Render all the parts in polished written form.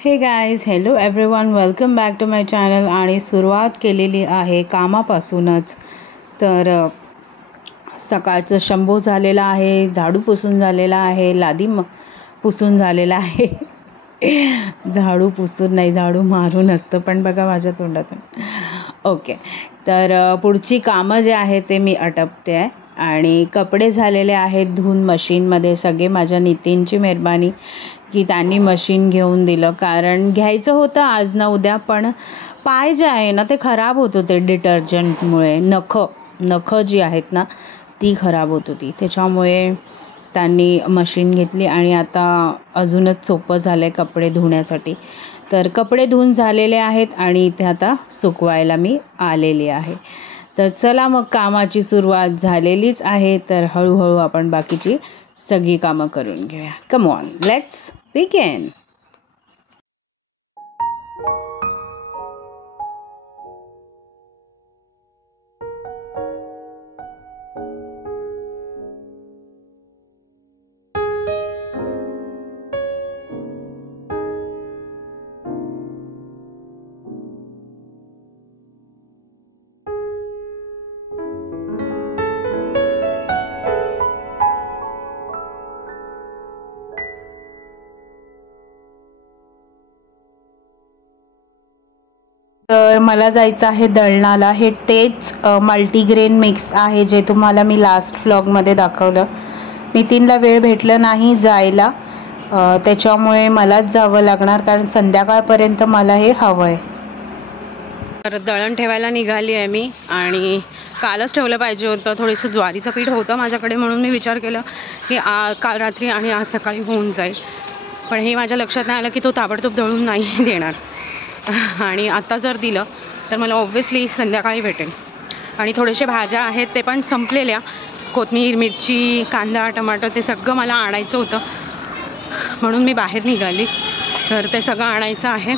हे guys, hello everyone, welcome back to my channel. आणि सुरुवात केलेली आहे कामापासूनच. तर सकाळचं शंभू झालेला आहे, झाडू पुसून झालेला आहे, लादी पुसून झालेला आहे. झाडू पुसून नाही, झाडू मारून असतं, पण बघा माझ्या तोंडातून. ओके, तर पुढची कामं जे आहे ते मी आटपते आहे. आणि कपडे झालेले आहेत धुवून मशीनमध्ये. सगळे माझ्या नितीनची मेहरबानी की त्यांनी मशीन घेऊन दिलं, कारण घ्यायचं होतं आज ना उद्या, पण पाय जे आहे ना ते खराब होत होते डिटर्जंटमुळे. नखं जी आहेत ना ती खराब होत होती, त्याच्यामुळे त्यांनी मशीन घेतली आणि आता अजूनच सोपं झालं आहे कपडे धुण्यासाठी. तर कपडे धुवून झालेले आहेत आणि इथे आता सुकवायला मी आलेली आहे. तर चला मग, कामाची सुरुवात झालेलीच आहे, तर हळूहळू आपण बाकीची सगळी कामं करून घेऊया. Come on, let's begin. तर मला जायचं आहे दळणाला. हे तेच मल्टीग्रेन मिक्स आहे जे तुम्हाला मी लास्ट व्लॉगमध्ये दाखवलं. नितीनला वेळ भेटलं नाही जायला, त्याच्यामुळे मलाच जावं लागणार, कारण संध्याकाळपर्यंत मला हे हवं आहे. तर दळण ठेवायला निघाली आहे मी, आणि कालच ठेवलं पाहिजे होतं. थोडंसं ज्वारीचं पीठ होतं माझ्याकडे, म्हणून मी विचार केला की काल रात्री आणि आज सकाळी होऊन जाईल. पण हे माझ्या लक्षात नाही आलं की तो ताबडतोब दळून नाही देणार, आणि आता जर दिलं तर मला ऑब्व्हियसली संध्याकाळी भेटेल. आणि थोडेसे भाज्या आहेत ते पण संपलेल्या, कोथिंबीर, मिरची, कांदा, टमाटर, ते सगळं मला आणायचं होतं, म्हणून मी बाहेर निघाली. तर ते सगळं आणायचं आहे.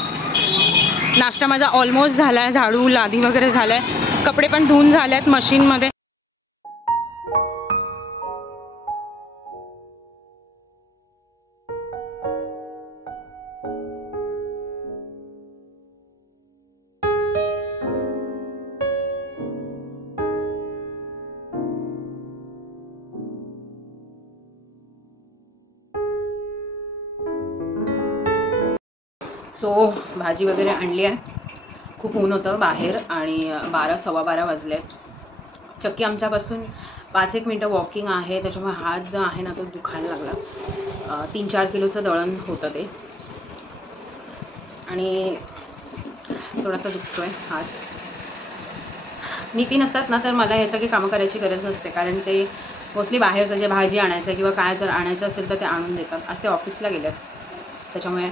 नाश्ता माझा ऑलमोस्ट झाला आहे, झाडू लादी वगैरे झालं आहे, कपडे पण धुवून झाले आहेत मशीनमध्ये. सो भाजी वगैरे आणली आहे. खूप ऊन होतं बाहेर आणि 12 सव्वा 12 वाजलेत. चक्की आमच्यापासून 5-1 मिनटं वॉकिंग आहे, त्याच्यामुळे हात जो आहे ना तो दुखायला लागला. 3-4 किलोचं दळण होतं ते, आणि थोडासा दुखतोय हात. नितीन असतात ना तर मला हे सगळी कामं करायची गरज नसते, कारण ते मोस्टली बाहेरचं जे भाजी आणायचं किंवा काय जर आणायचं असेल तर ते आणून देतात. आज ते ऑफिसला गेलेत, त्याच्यामुळे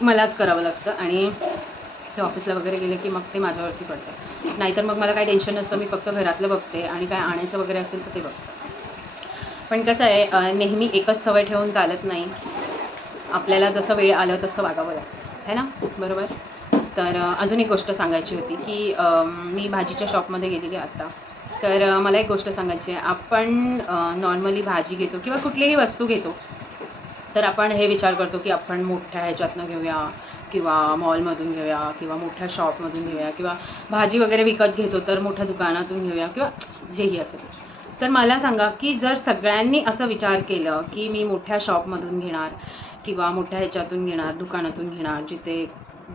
मलाच करावं लागतं. आणि ते ऑफिसला वगैरे गेले की मग ते माझ्यावरती पडतं. नाहीतर मग मला काही टेन्शन नसतं, मी फक्त घरातलं बघते आणि काय आणायचं वगैरे असेल तर ते बघतं. पण कसं आहे, नेहमी एकच सवय ठेवून चालत नाही. आपल्याला जसं वेळ आलं तसं वागावं लागतं, है ना, बरोबर. तर अजून एक गोष्ट सांगायची होती की मी भाजीच्या शॉपमध्ये गेलेली आत्ता. तर मला एक गोष्ट सांगायची आहे. आपण नॉर्मली भाजी घेतो किंवा कुठलीही वस्तू घेतो तर आपण हे विचार करतो की आपण मोठ्या ह्याच्यातनं घेऊया किंवा मॉलमधून घेऊया किंवा मोठ्या शॉपमधून घेऊया, किंवा भाजी वगैरे विकत घेतो तर मोठ्या दुकानातून घेऊया, किंवा जेही असेल. तर मला सांगा की जर सगळ्यांनी असं विचार केलं की मी मोठ्या शॉपमधून घेणार किंवा मोठ्या ह्याच्यातून घेणार, दुकानातून घेणार, जिथे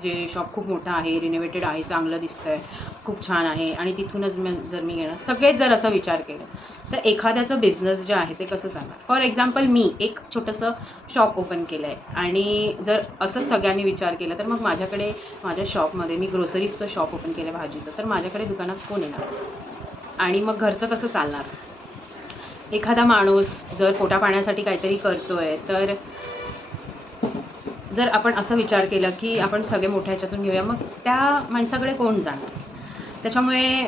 जे शॉप खूप मोठं आहे, रिनोव्हेटेड आहे, चांगलं दिसतं आहे, खूप छान आहे, आणि तिथूनच जर मी घेणार, सगळेच जर असं विचार केलं तर एखाद्याचं बिझनेस जे आहे ते कसं चालणार. फॉर एक्झाम्पल, मी एक छोटंसं शॉप ओपन केलं आहे, आणि जर असं सगळ्यांनी विचार केला तर मग माझ्याकडे माझ्या शॉपमध्ये, मी ग्रोसरीजचं शॉप ओपन केलं भाजीचं, तर माझ्याकडे दुकानात कोण येणार आणि मग घरचं कसं चालणार. एखादा माणूस जर पोटा पाण्यासाठी काहीतरी करतो आहे, तर जर आपण असं विचार केला की आपण सगळे मोठ्या ह्याच्यातून घेऊया, मग त्या माणसाकडे कोण जाणार. त्याच्यामुळे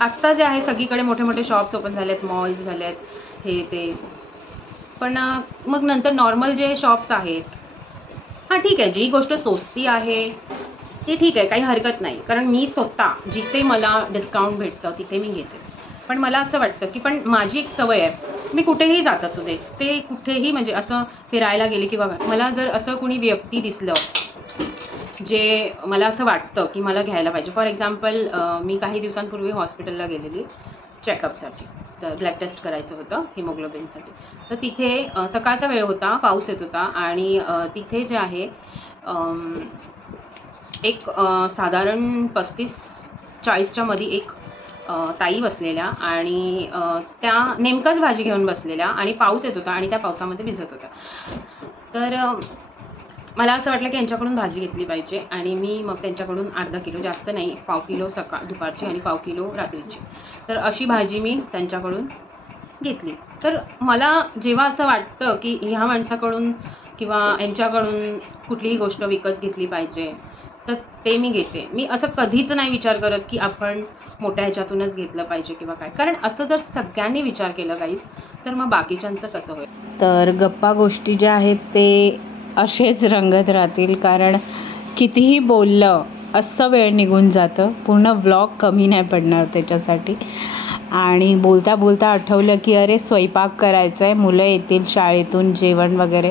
आत्ता जे आहे सगळीकडे मोठे मोठे शॉप्स ओपन झाले आहेत, मॉल्स झाले आहेत, हे ते. पण मग नंतर नॉर्मल जे शॉप्स आहेत, हां ठीक आहे, जी गोष्ट स्वस्ती आहे ती ठीक आहे, काही हरकत नाही, कारण मी स्वतः जिथे मला डिस्काउंट भेटतं तिथे मी घेते. पण मला असं वाटतं की पण माझी एक सवय आहे मी कुठेही जात असू दे, ते कुठेही म्हणजे असं फिरायला गेले किंवा मला जर असं कोणी व्यक्ती दिसलं जे मला असं वाटतं की मला घ्यायला पाहिजे. फॉर एक्झाम्पल मी काही दिवसांपूर्वी हॉस्पिटलला गेलेली चेकअपसाठी, तर ब्लड टेस्ट करायचं होतं हिमोग्लोबिनसाठी. तर तिथे सकाळचा वेळ होता, पाऊस येत होता आणि तिथे जे आहे एक साधारण 35-40च्या मध्ये एक ताई बसलेल्या आणि त्या नेमकंच भाजी घेऊन बसलेल्या आणि पाऊस येत होता आणि त्या पावसामध्ये भिजत होत्या. तर मला असं वाटलं की यांच्याकडून भाजी घेतली पाहिजे आणि मी मग त्यांच्याकडून अर्धा किलो, जास्त नाही, पाव किलो दुपारची आणि पाव किलो रात्रीची, तर अशी भाजी मी त्यांच्याकडून घेतली. तर मला जेव्हा असं वाटतं की ह्या माणसाकडून किंवा यांच्याकडून कुठलीही गोष्ट विकत घेतली पाहिजे तर ते मी घेते. मी असं कधीच नाही विचार करत की आपण मोठ्या ह्याच्यातूनच घेतलं पाहिजे किंवा काय, कारण असं जर सगळ्यांनी विचार केला गाईस तर मग बाकीच्यांचं कसं होईल. तर गप्पा गोष्टी ज्या आहेत ते असेच रंगत राहतील, कारण कितीही बोललं असं वेळ निघून जातं, पूर्ण व्लॉग कमी नाही पडणार त्याच्यासाठी. आणि बोलता बोलता आठवलं की अरे स्वयंपाक करायचा आहे, मुलं येतील शाळेतून, जेवण वगैरे,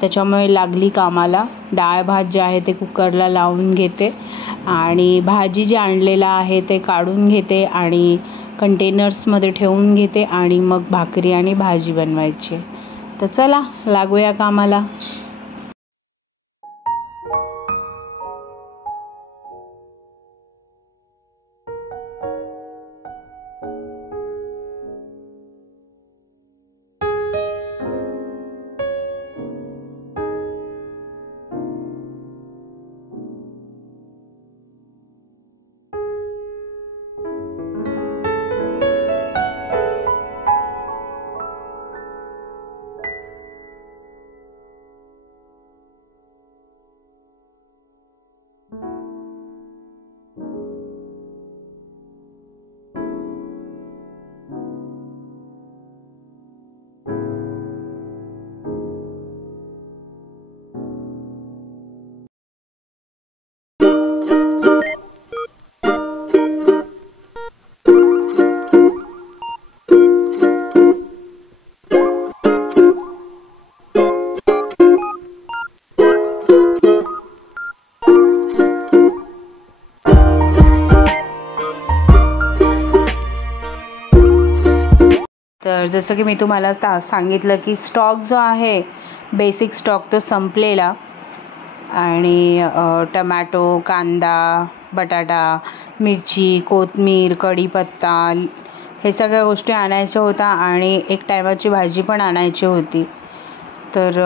त्याच्यामुळे लागली कामाला. डाळ भात जे आहे ते कुकरला लावून घेते आणि भाजी जे आणलेलं आहे ते काढून घेते आणि कंटेनर्समध्ये ठेवून घेते आणि मग भाकरी आणि भाजी बनवायची. तर चला लागूया कामाला. तर जसं की मी तुम्हाला सांगितलं की स्टॉक जो आहे, बेसिक स्टॉक तो संपलेला आणि टमॅटो, कांदा, बटाटा, मिरची, कोथिंबीर, कढीपत्ता हे सगळ्या गोष्टी आणायच्या होत्या आणि एक टायमाची भाजी पण आणायची होती. तर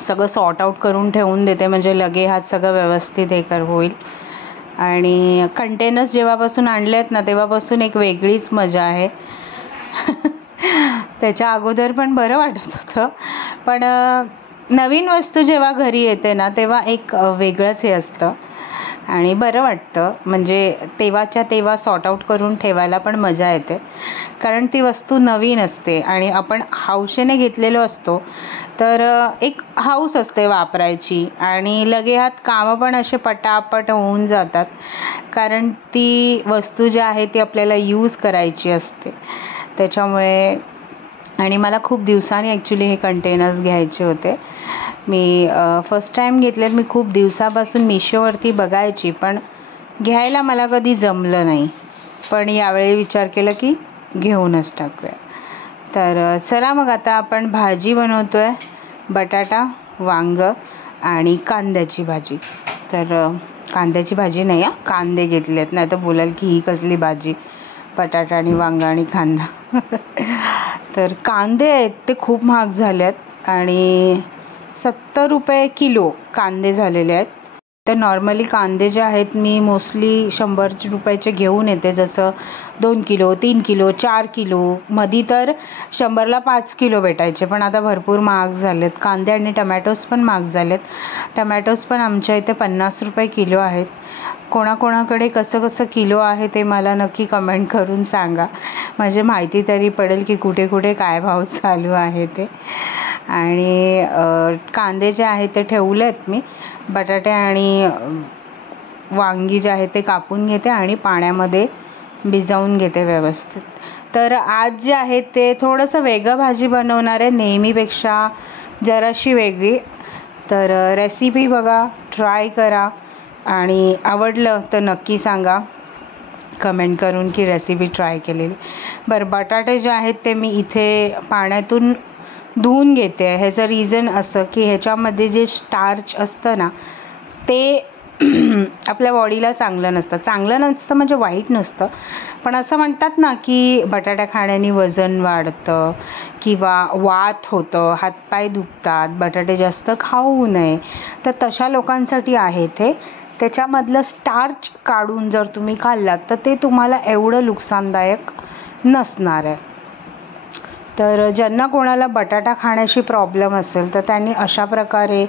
सगळं सॉर्ट आऊट करून ठेवून देते म्हणजे लगे हात सगळं व्यवस्थित हे होईल. आणि कंटेनर्स जेव्हापासून आणले आहेत ना तेव्हापासून एक वेगळीच मजा आहे. त्याच्या अगोदर पण बरं वाटत होतं, पण नवीन वस्तू जेव्हा घरी येते ना तेव्हा एक वेगळंच हे असतं आणि बरं वाटतं. म्हणजे तेव्हाच्या तेव्हा सॉर्ट आऊट करून ठेवायला पण मजा येते, कारण ती वस्तू नवीन असते आणि आपण हौशेने घेतलेलो असतो, तर एक हौस असते वापरायची आणि लगे हात कामं पण असे पटापट होऊन जातात, कारण ती वस्तू जी आहे ती आपल्याला यूज करायची असते. त्याच्यामुळे आणि मला खूप दिवसांनी ॲक्च्युली हे कंटेनर्स घ्यायचे होते. मी फर्स्ट टाईम घेतलेत. मी खूप दिवसापासून मिशोवरती बघायची, पण घ्यायला मला कधी जमलं नाही, पण यावेळी विचार केला की घेऊनच टाकूया. तर चला मग आता आपण भाजी बनवतो आहे, बटाटा, वांगं आणि कांद्याची भाजी. तर कांद्याची भाजी नाही आहे, कांदे घेतलेत, नाही तर बोलाल की ही कसली भाजी, बटाटा आणि वांगा आणि कांदा. तर कांदे आहेत ते खूप महाग झाले आहेत आणि 70 रुपये किलो कांदे झालेले आहेत. तर नॉर्मली कांदे जे आहेत मी मोस्टली 100 रुपयाचे घेऊन येते, जसं 2 किलो, 3 किलो, 4 किलो, मधी तर 100ला 5 किलो भेटायचे, पण आता भरपूर महाग झालेत कांदे. आणि टमॅटोज पण महाग झालेत. टमॅटोज पण आमच्या इथे 50 रुपये किलो आहेत. कोणाकोणाकडे कसं कसं किलो आहे ते मला नक्की कमेंट करून सांगा, म्हणजे माहिती तरी पडेल की कुठे कुठे काय भाव चालू आहे ते. आणि कांदे जे आहेत ते ठेवलेत मी. बटाटे आणि वांगी जे आहे ते कापून घेते आणि पाण्यामध्ये भिजवून घेते व्यवस्थित. तर आज जे आहे ते थोडंसं वेगळं भाजी बनवणार आहे, नेहमीपेक्षा जराशी वेगळी. तर रेसिपी बघा, ट्राय करा आणि आवडलं तर नक्की सांगा कमेंट करून की रेसिपी ट्राय केलेली. बरं, बटाटे जे आहेत ते मी इथे पाण्यातून धुवून घेते. ह्याचं रिझन असं की ह्याच्यामध्ये जे स्टार्च असतं ना ते आपल्या बॉडीला चांगलं नसतं म्हणजे वाईट नसतं, पण असं म्हणतात ना की बटाटा खाण्याने वजन वाढतं किंवा वात होतं, हातपाय दुखतात, बटाटे जास्त खाऊ नये. तर तशा लोकांसाठी आहे ते. त्याच्यामधलं स्टार्च काढून जर तुम्ही खाल्लात तर ते तुम्हाला एवढं नुकसानदायक नसणार आहे. तर ज्यांना कोणाला बटाटा खाण्याची प्रॉब्लेम असेल तर त्यांनी अशा प्रकारे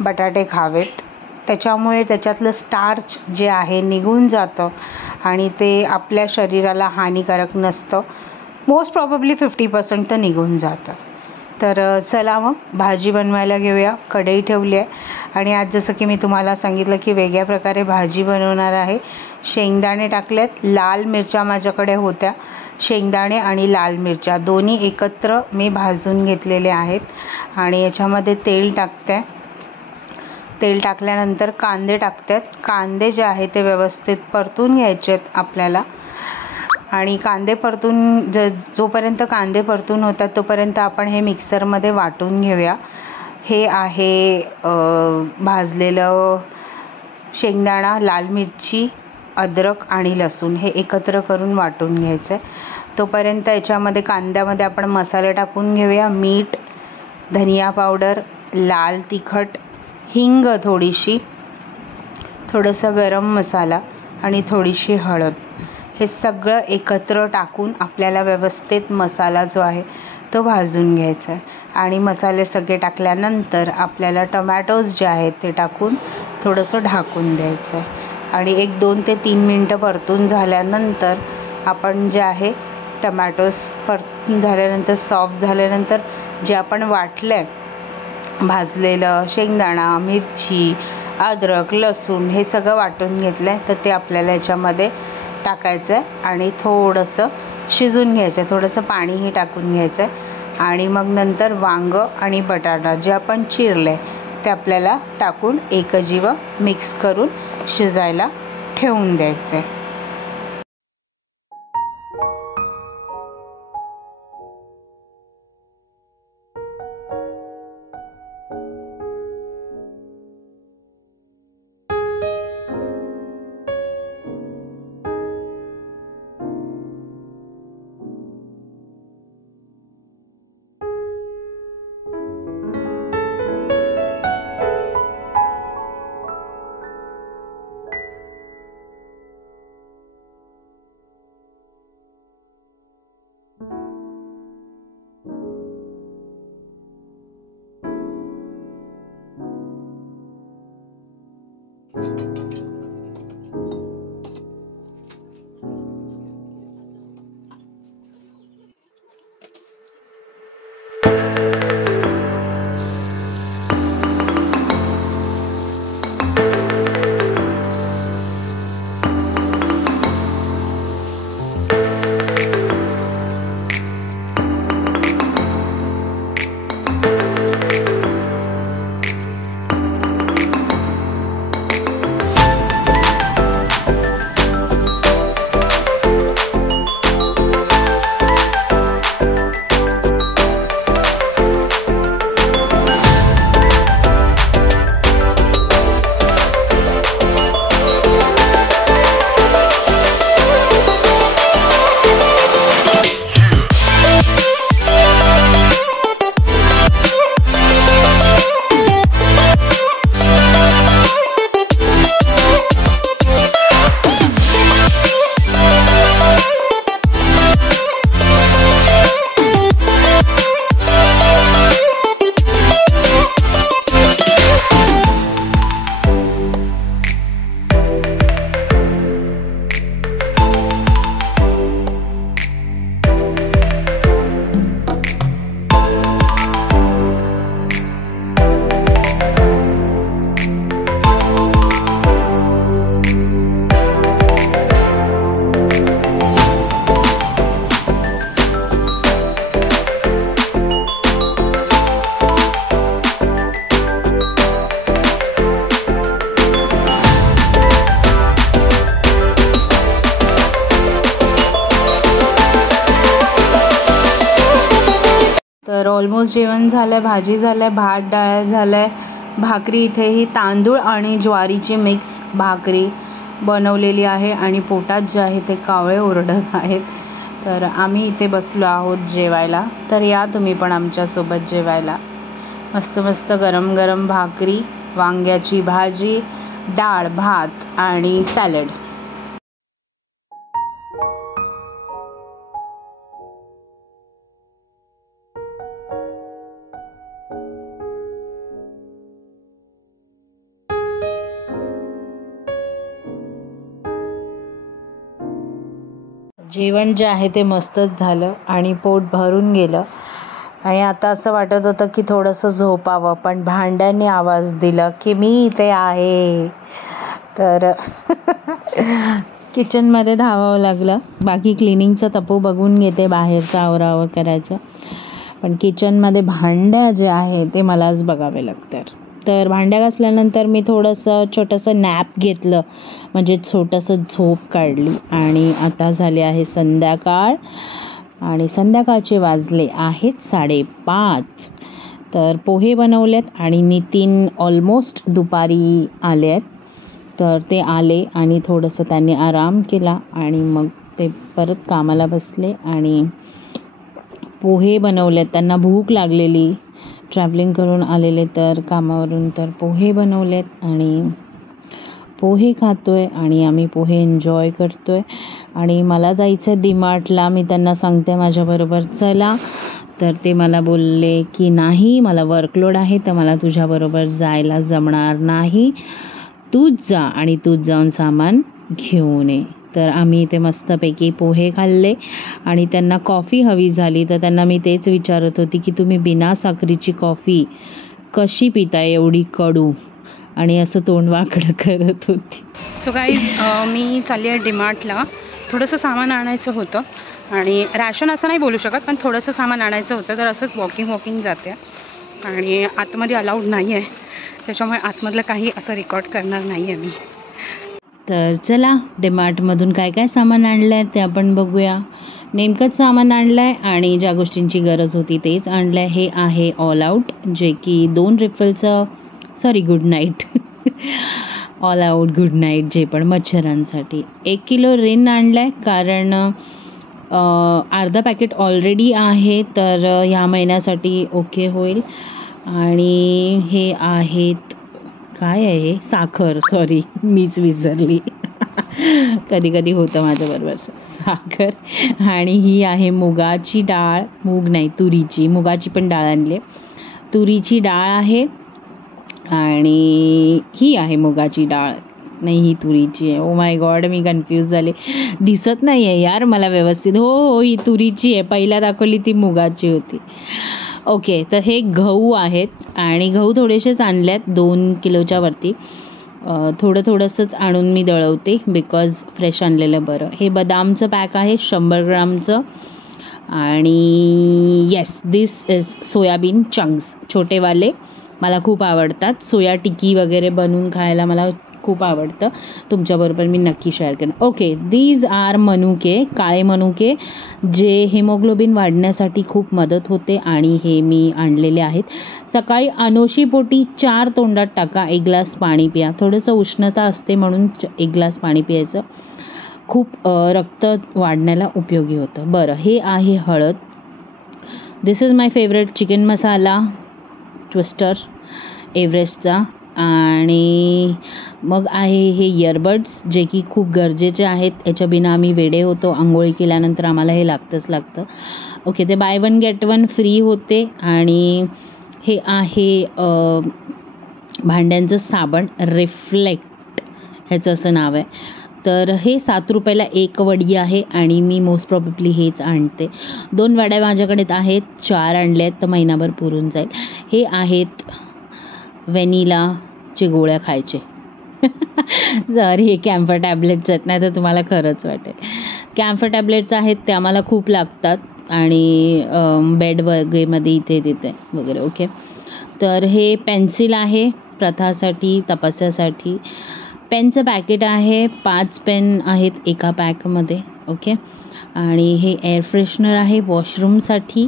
बटाटे खावेत. त्याच्यामुळे त्याच्यातलं स्टार्च जे आहे निघून जातं आणि ते आपल्या शरीराला हानिकारक नसतं. मोस्ट प्रॉबेबली 50% तर निघून जातं. तर चला मग भाजी बनवायला घेऊया. कढई ठेवली आहे आणि आज जसं की मी तुम्हाला सांगितलं की वेगळ्या प्रकारे भाजी बनवणार आहे. शेंगदाणे टाकलेत, लाल मिरच्या माझ्याकडे होत्या, शेंगदाणे आणि लाल मिरच्या दोन्ही एकत्र मी भाजून घेतलेले आहेत आणि याच्यामध्ये तेल टाकते. तेल टाकल्यानंतर कांदे टाकतात. कांदे जे आहे ते व्यवस्थित परतून घ्यायचे आहेत आपल्याला आणि कांदे परतून जोपर्यंत कांदे परतून होतात तोपर्यंत आपण हे मिक्सरमध्ये वाटून घेऊया. हे आहे भाजलेलं शेंगदाणा, लाल मिरची, अद्रक आणि लसूण हे एकत्र करून वाटून घ्यायचं आहे. तोपर्यंत याच्यामध्ये कांद्यामध्ये आपण मसाले टाकून घेऊया. मीठ, धनिया पावडर, लाल तिखट, हिंग थोडीशी, थोडंसं गरम मसाला आणि थोडीशी हळद हे सगळं एकत्र टाकून आपल्याला व्यवस्थित मसाला जो आहे तो भाजून घ्यायचा आहे. आणि मसाले सगळे टाकल्यानंतर आपल्याला टमॅटोज जे आहेत ते टाकून थोडंसं ढाकून द्यायचं आहे आणि 1-2 ते 3 मिनटं परतून झाल्यानंतर आपण जे आहे टमॅटोज परतून झाल्यानंतर सॉफ्ट झाल्यानंतर जे आपण वाटलं आहे भाजलेलं शेंगदाणा, मिरची, अद्रक, लसूण हे सगळं वाटून घेतलं आहे तर ते आपल्याला याच्यामध्ये टाकायचं आहे आणि थोडंसं शिजून घ्यायचं आहे. थोडंसं पाणीही टाकून घ्यायचं आहे आणि मग नंतर वांगं आणि बटाटा जे आपण चिरले ते आपल्याला टाकून एकजीव मिक्स करून शिजायला ठेवून द्यायचं आहे. तर ऑलमोस्ट जेवण झालं आहे, भाजी झालं आहे, भात डाळ झालं आहे, भाकरी इथे ही तांदूळ आणि ज्वारीची मिक्स भाकरी बनवलेली आहे आणि पोटात जे आहे ते कावळे ओरडत आहेत. तर आम्ही इथे बसलो आहोत जेवायला. तर या तुम्ही पण आमच्यासोबत जेवायला. मस्त मस्त गरम गरम भाकरी, वांग्याची भाजी, डाळ, भात आणि सॅलड. जेवण जे आहे ते मस्तच झालं आणि पोट भरून गेलं आणि आता असं वाटत होतं की थोडंसं झोपावं, पण भांड्यांनी आवाज दिला की मी इथे आहे. तर किचनमध्ये धावावं लागलं. बाकी क्लिनिंगचं तपू बघून घेते, बाहेरचं आवरावर करायचं, पण किचनमध्ये भांड्या जे आहे ते मलाच बघावे लागतात. तर भांड्या घासल्यानंतर मी थोडंसं छोटंसं नॅप घेतलं, म्हणजे छोटंसं झोप काढली आणि आता झाले आहे संध्याकाळ आणि संध्याकाळचे वाजले आहेत 5:30. तर पोहे बनवलेत आणि नितीन ऑलमोस्ट दुपारी आले आहेत. तर ते आले आणि थोडंसं त्यांनी आराम केला आणि मग ते परत कामाला बसले आणि पोहे बनवलेत. त्यांना भूक लागलेली, ट्रॅव्हलिंग करून आलेले तर कामावरून, तर पोहे बनवलेत आणि पोहे खातोय आणि आम्ही पोहे एन्जॉय करतोय. आणि मला जायचं आहे डीमार्टला. मी त्यांना सांगते माझ्याबरोबर चला, तर ते मला बोलले की नाही, मला वर्कलोड आहे तर मला तुझ्याबरोबर जायला जमणार नाही, तूच जा आणि तूच जाऊन सामान घेऊन ये. तर आम्ही इथे मस्तपैकी पोहे खाल्ले आणि त्यांना कॉफी हवी झाली. तर त्यांना मी तेच विचारत होती की तुम्ही बिना साखरेची कॉफी कशी पिताय, एवढी कडू, आणि असं तोंड वाकडं करत होती. सो गाईज, मी चालली आहे डीमार्टला. थोडंसं सामान आणायचं होतं आणि रॅशन असं नाही बोलू शकत, पण थोडंसं सामान आणायचं होतं. तर असंच वॉकिंग जाते आणि आतमध्ये अलाउड नाही आहे, त्याच्यामुळे आतमधलं काही असं रेकॉर्ड करणार नाही आहे मी. तर चला, डीमार्टमधून काय काय सामान आणलं आहे ते आपण बघूया. नेमकंच सामान आणलं आहे आणि ज्या गोष्टींची गरज होती तेच आणलं आहे. हे आहे ऑल आऊट, जे की 2 रिफलचं, sorry Good Knight All Out Good Knight, जे पण मच्छरांसाठी. 1 किलो रिन आणलं आहे कारण अर्धा पॅकेट ऑलरेडी आहे, तर ह्या महिन्यासाठी ओके होईल. आणि हे आहेत, काय आहे, साखर, सॉरी मीच विसरली कधी कधी होतं माझ्याबरोबर, साखर. आणि ही आहे मुगाची डाळ, मूग नाही तुरीची, मुगाची पण डाळ आणली आहे. तुरीची डाळ आहे आणि ही आहे मुगाची डाळ, नाही ही तुरीची आहे. Oh my God, me confuse झाले, दिसत नाही आहे यार मला व्यवस्थित. हो ही तुरीची आहे, पहिला दाखवली ती मुगाची होती. ओके, तर हे गहू आहेत आणि गहू थोडेसेच आणलेत, 2 किलोच्या वरती. थोडंसंच आणून मी दळवते बिकॉज फ्रेश आणलेलं बरं. हे बदामचं पॅक आहे 100 ग्रामचं. आणि yes, this is soybean chunks, छोटेवाले मला खूप आवडतात. सोया टिक्की वगैरे बनवून खायला मला खूप आवडतं, तुमच्याबरोबर मी नक्की शेअर करेन. ओके, दीज आर मनुके, काळे मनुके, जे हेमोग्लोबिन वाढण्यासाठी खूप मदत होते आणि हे मी आणलेले आहेत. सकाळी अनोशीपोटी 4 तोंडात टाका, 1 ग्लास पाणी पिया. थोडंसं उष्णता असते म्हणून 1 ग्लास पाणी पियायचं, खूप रक्त वाढण्याला उपयोगी होतं. बरं, हे आहे हळद. This is my favourite chicken masala twister एव्हरेस्टचा. आणि मग आहे हे इयरबड्स, जे की खूप गरजेचे आहेत, याच्या बिना आम्ही वेडे होतो. आंघोळी केल्यानंतर आम्हाला हे लागतं. ओके, ते बाय 1 गेट 1 फ्री होते. आणि हे आहे भांड्यांचं साबण, रिफ्लेक्ट ह्याचं असं नाव आहे. तर हे 7 रुपयाला 1 वडी आहे आणि मी मोस्ट प्रॉबेबली हेच आणते. 2 वड्या माझ्याकडे आहेत, 4 आणल्या आहेत तर महिनाभर पुरून जाईल. हे आहेत व्हॅनिलाचे गोळ्या खायचे सॉरी, हे कॅम्फर टॅबलेट्स आहेत, नाही तर तुम्हाला खरंच वाटेल. कॅम्फर टॅबलेट्स आहेत, ते आम्हाला खूप लागतात आणि बेड वगैरेमध्ये इथे तिथे वगैरे. ओके, तर हे पेन्सिल आहे प्रथासाठी, तपस्यासाठी. पेनचं पॅकेट आहे, 5 पेन आहेत एका पॅकमध्ये. ओके. आणि हे एअर फ्रेशनर आहे वॉशरूमसाठी.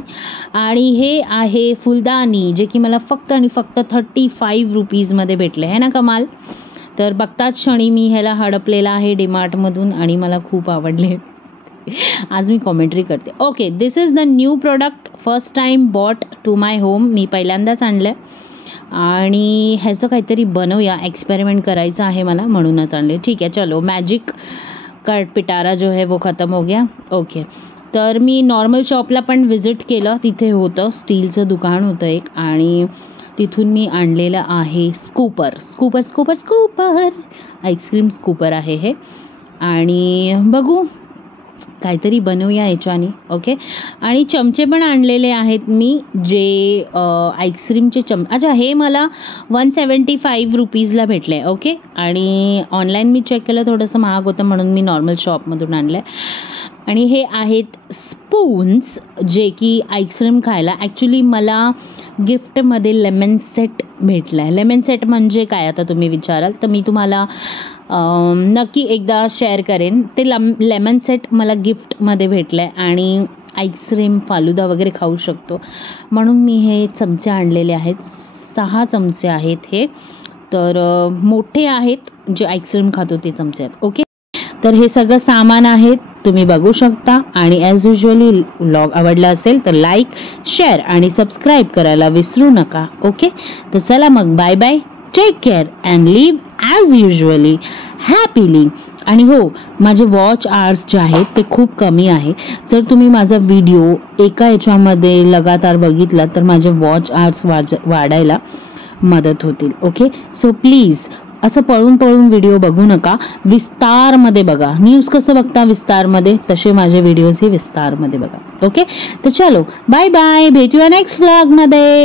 आणि हे आहे फुलदाणी, जे की मला फक्त आणि फक्त 35 रुपीजमध्ये भेटले आहे ना कमाल. तर बघताच क्षणी मी ह्याला हडपलेला आहे डीमार्टमधून आणि मला खूप आवडले. आज मी कॉमेंट्री करते. Okay, this is the new product, first time bought to my home. मी पहिल्यांदाच आणलं आहे आणि ह्याचं काहीतरी बनवूया, एक्सपेरिमेंट करायचं आहे मला, म्हणूनच आणले. ठीक आहे, चलो. मॅजिक का पिटारा जो है वो ख़त्म हो गया. ओके, तर मी नॉर्मल शॉपला पण व्हिजिट केलं, तिथे होतं स्टीलचं दुकान होतं एक, आणि तिथून मी आणलेलं आहे स्कूपर. आईस्क्रीम स्कूपर आहे हे. आणि बघू काहीतरी बनवूया याच्याने. ओके, आणि चमचे पण आणलेले आहेत मी, जे आईस्क्रीमचे अच्छा, हे मला 175 रुपीजला भेटले. ओके, आणि ऑनलाईन मी चेक केलं, थोडंसं महाग होतं म्हणून मी नॉर्मल शॉपमधून आणलं आहे. आणि हे आहेत स्पून्स, जे की आईस्क्रीम खायला. ॲक्च्युली मला गिफ्टमध्ये लेमन सेट भेटला आहे. लेमन सेट म्हणजे काय आता तुम्ही विचाराल, तर मी तुम्हाला नक्की एकदा शेअर करेन. ते लेमन सेट मला गिफ्टमध्ये भेटलं आहे आणि आईस्क्रीम फालुदा वगैरे खाऊ शकतो म्हणून मी हे चमचे आणलेले आहेत. 6 चमचे आहेत हे, तर मोठे आहेत, जे आईस्क्रीम खातो ते चमचे आहेत. ओके, तर हे सगळं सामान आहेत, तुम्ही बघू शकता. आणि ॲज युजली व्लॉग आवडला असेल तर लाईक, शेअर आणि सबस्क्राईब करायला विसरू नका. ओके, तर चला मग, bye bye, take care and live as usually happily. आणि हो, माझे वॉच आवर्स जे आहेत ते खूप कमी आहे. जर तुम्ही माझा व्हिडिओ एका याच्यामध्ये लगातार बघितला तर माझे वॉच आवर्स वाढायला मदत होतील. ओके, सो प्लीज असं पळून पळून व्हिडिओ बघू नका, विस्तारमध्ये बघा. न्यूज कसं बघता विस्तारमध्ये, तसे माझे व्हिडिओजही विस्तारमध्ये बघा. ओके, तर चलो, बाय बाय, भेटूया नेक्स्ट व्लॉगमध्ये.